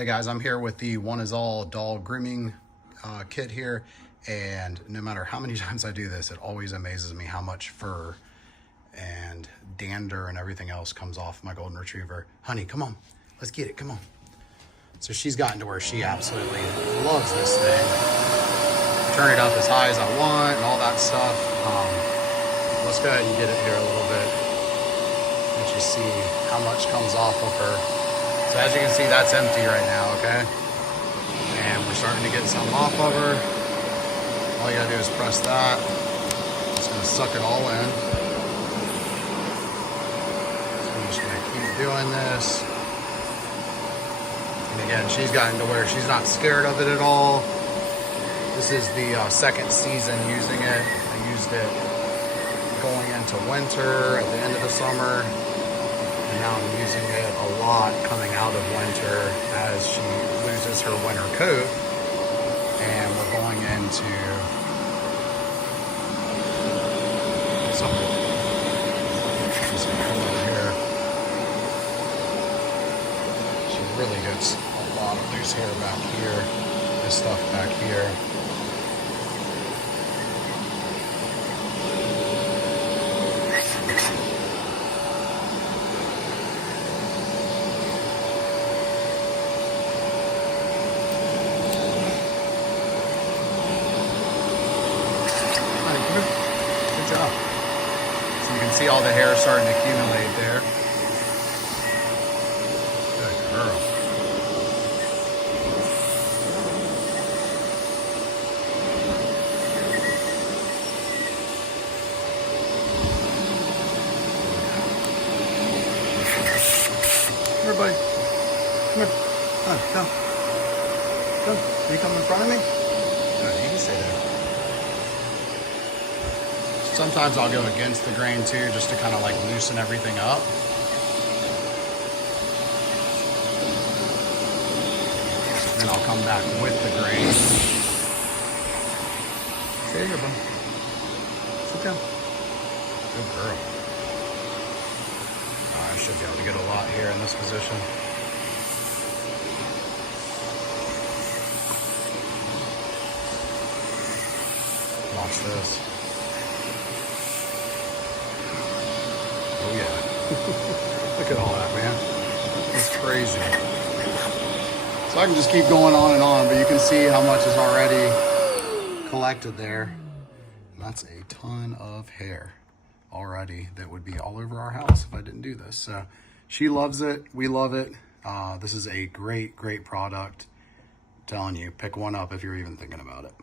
Hey guys, I'm here with the One Is All doll grooming kit here, and no matter how many times I do this, it always amazes me how much fur and dander and everything else comes off my golden retriever. Honey, come on, let's get it, come on. So she's gotten to where she absolutely loves this thing. I turn it up as high as I want and all that stuff. Let's go ahead and get it here a little bit. Let you see how much comes off of her. So as you can see, that's empty right now, okay? And we're starting to get some off of her. All you gotta do is press that. It's gonna suck it all in. So I'm just gonna keep doing this. And again, she's gotten to where she's not scared of it at all. This is the second season using it. I used it going into winter, at the end of the summer. And now I'm using it a lot coming out of winter as she loses her winter coat. And we're going into summer. Just come over here. She really gets a lot of loose hair back here. This stuff back here. Good job. So you can see all the hair starting to accumulate there. Good girl. Come here, buddy. Come here. Come. Come. Can you come in front of me? No, you can stay there. Sometimes I'll go against the grain too, just to kind of like loosen everything up. Then I'll come back with the grain. Stay here, bud. Sit down. Good girl. I should be able to get a lot here in this position. Watch this. Oh yeah. Look at all that, man. It's crazy. So I can just keep going on and on, but you can see how much is already collected there. And that's a ton of hair already that would be all over our house if I didn't do this. So she loves it. We love it. This is a great, great product. I'm telling you, pick one up if you're even thinking about it.